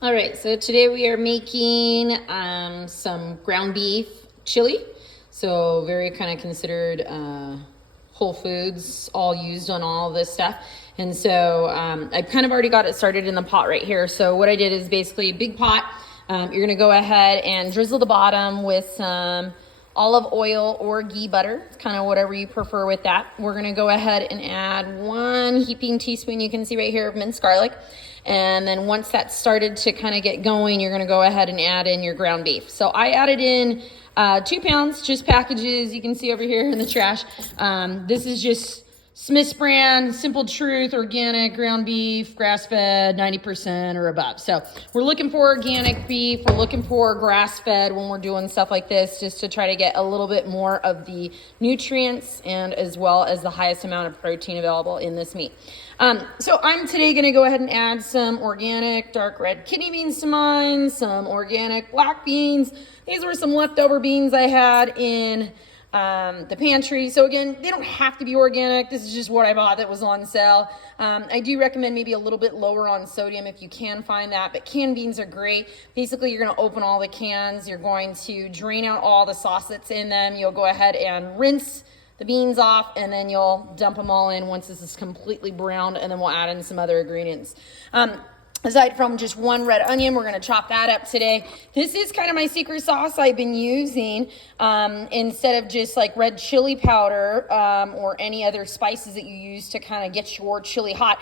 All right, so today we are making some ground beef chili. So very kind of considered whole foods, all used on all this stuff. And so I've kind of already got it started in the pot right here. So what I did is basically a big pot. You're gonna go ahead and drizzle the bottom with some olive oil or ghee butter. It's kind of whatever you prefer with that. We're gonna go ahead and add 1 heaping teaspoon, you can see right here, of minced garlic. And then once that's started to kind of get going, you're gonna go ahead and add in your ground beef. So I added in 2 pounds, just packages, you can see over here in the trash. This is just Smith's brand, Simple Truth, organic, ground beef, grass-fed, 90% or above. So we're looking for organic beef. We're looking for grass-fed when we're doing stuff like this, just to try to get a little bit more of the nutrients and as well as the highest amount of protein available in this meat. So I'm today gonna go ahead and add some organic dark red kidney beans to mine, some organic black beans. These were some leftover beans I had in the pantry. So again, they don't have to be organic. This is just what I bought that was on sale. I do recommend maybe a little bit lower on sodium if you can find that, but canned beans are great. Basically, you're going to open all the cans. You're going to drain out all the sauce that's in them. You'll go ahead and rinse the beans off, and then you'll dump them all in once this is completely browned, and then we'll add in some other ingredients. Aside from just 1 red onion, we're gonna chop that up today. This is kind of my secret sauce I've been using instead of just like red chili powder or any other spices that you use to kind of get your chili hot.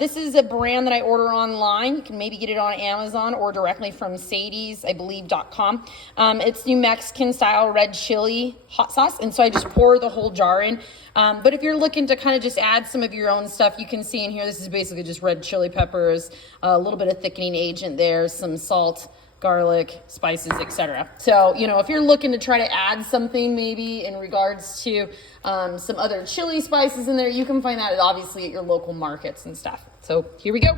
This is a brand that I order online. You can maybe get it on Amazon or directly from Sadies, I believe.com. It's New Mexican style red chili hot sauce, and so I just pour the whole jar in. But if you're looking to kind of just add some of your own stuff, you can see in here, this is basically just red chili peppers, a little bit of thickening agent there, some salt, garlic, spices, etc. So, you know, if you're looking to try to add something maybe in regards to some other chili spices in there, you can find that obviously at your local markets and stuff. So here we go.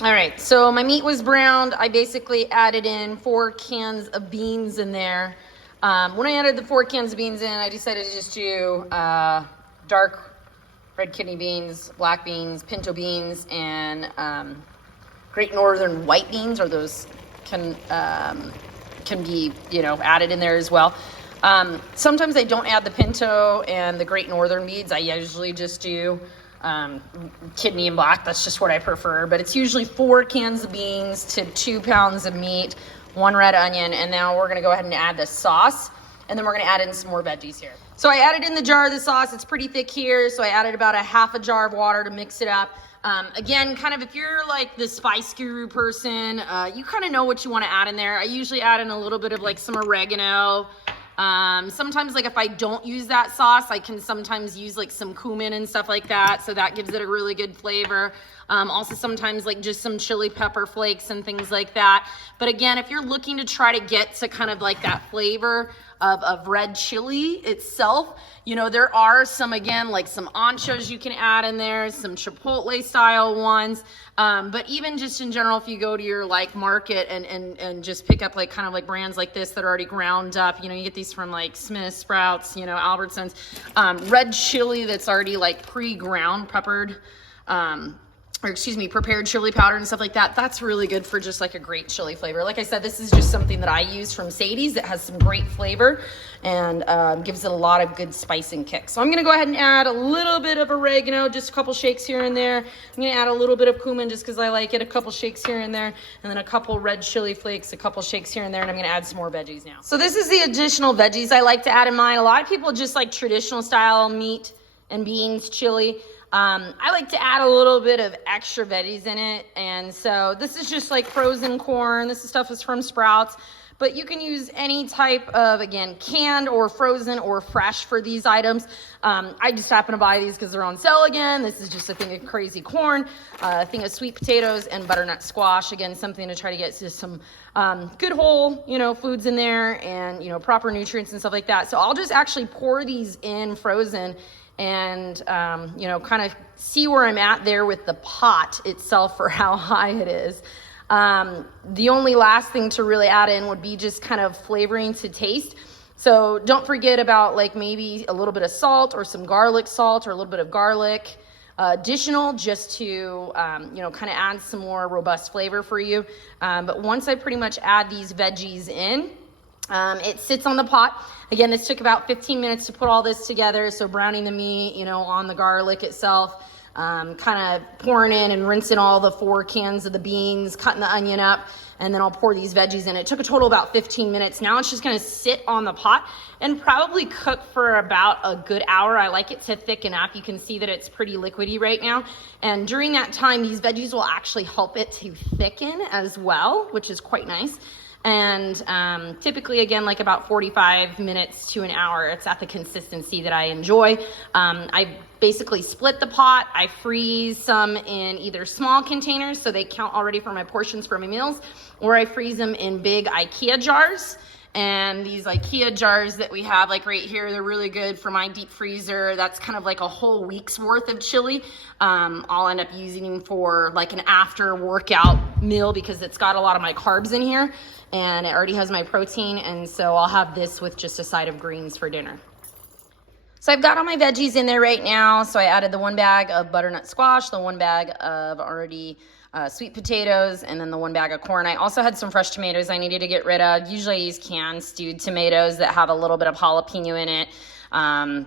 All right, so my meat was browned. I basically added in 4 cans of beans in there. When I added the 4 cans of beans in, I decided to just do dark red kidney beans, black beans, pinto beans, and Great Northern white beans, or those can be, you know, added in there as well. Sometimes I don't add the pinto and the Great Northern beans. I usually just do kidney and black. That's just what I prefer, but it's usually 4 cans of beans to 2 pounds of meat, 1 red onion, and now we're gonna go ahead and add the sauce, and then we're gonna add in some more veggies here. So I added in the jar of the sauce. It's pretty thick here, so I added about a half a jar of water to mix it up. Again, kind of if you're like the spice guru person, you kind of know what you want to add in there. I usually add in a little bit of like some oregano. Sometimes like if I don't use that sauce, I can sometimes use like some cumin and stuff like that. So that gives it a really good flavor. Also sometimes like just some chili pepper flakes and things like that. But again, if you're looking to try to get to kind of like that flavor of red chili itself, you know, there are some, again, like some anchos you can add in there, some chipotle style ones. But even just in general, if you go to your like market and just pick up like kind of like brands like this that are already ground up, you know, you get these from like Smith, Sprouts, you know, Albertsons, red chili that's already like pre-ground peppered, prepared chili powder and stuff like that. That's really good for just like a great chili flavor. Like I said, this is just something that I use from Sadies that has some great flavor and gives it a lot of good spice and kick. So I'm gonna go ahead and add a little bit of oregano, just a couple shakes here and there. I'm gonna add a little bit of cumin just because I like it, a couple shakes here and there, and then a couple red chili flakes, a couple shakes here and there, and I'm gonna add some more veggies now. So this is the additional veggies I like to add in mine. A lot of people just like traditional style meat and beans chili. I like to add a little bit of extra veggies in it. And so this is just like frozen corn. This stuff is from Sprouts. But you can use any type of, again, canned or frozen or fresh for these items. I just happen to buy these because they're on sale again. This is just a thing of crazy corn, a thing of sweet potatoes, and butternut squash. Again, something to try to get just some good whole, foods in there and, proper nutrients and stuff like that. So I'll just actually pour these in frozen and, kind of see where I'm at there with the pot itself for how high it is. The only last thing to really add in would be just kind of flavoring to taste. So don't forget about like maybe a little bit of salt or some garlic salt or a little bit of garlic additional just to, kind of add some more robust flavor for you. But once I pretty much add these veggies in, it sits on the pot. Again, this took about 15 minutes to put all this together. So browning the meat, on the garlic itself. Kind of pouring in and rinsing all the 4 cans of the beans, cutting the onion up, and then I'll pour these veggies in. It took a total of about 15 minutes. Now it's just going to sit on the pot and probably cook for about a good hour. I like it to thicken up. You can see that it's pretty liquidy right now. And during that time, these veggies will actually help it to thicken as well, which is quite nice. And typically, again, like about 45 minutes to an hour, it's at the consistency that I enjoy. I basically split the pot. I freeze some in either small containers, so they count already for my portions for my meals, or I freeze them in big IKEA jars. And these IKEA jars that we have, like right here, they're really good for my deep freezer. That's kind of like a whole week's worth of chili. I'll end up using them for like an after workout meal because it's got a lot of my carbs in here and it already has my protein. And so I'll have this with just a side of greens for dinner. So I've got all my veggies in there right now. So I added the 1 bag of butternut squash, the 1 bag of already sweet potatoes, and then the 1 bag of corn. I also had some fresh tomatoes I needed to get rid of. Usually I use canned stewed tomatoes that have a little bit of jalapeno in it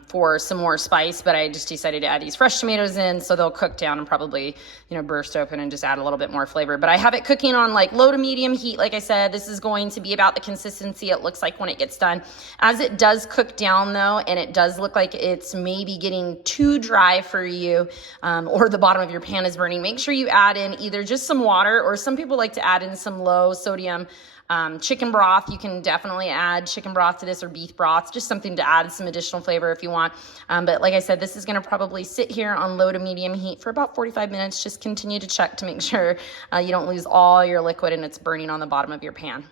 for some more spice, but I just decided to add these fresh tomatoes in so they'll cook down and probably, burst open and just add a little bit more flavor. But I have it cooking on like low to medium heat. Like I said, this is going to be about the consistency it looks like when it gets done. As it does cook down though, and it does look like it's maybe getting too dry for you, or the bottom of your pan is burning, make sure you add in either just some water, or some people like to add in some low sodium chicken broth. You can definitely add chicken broth to this, or beef broth, just something to add some additional flavor if you want. But like I said, this is going to probably sit here on low to medium heat for about 45 minutes. Just continue to check to make sure you don't lose all your liquid and it's burning on the bottom of your pan.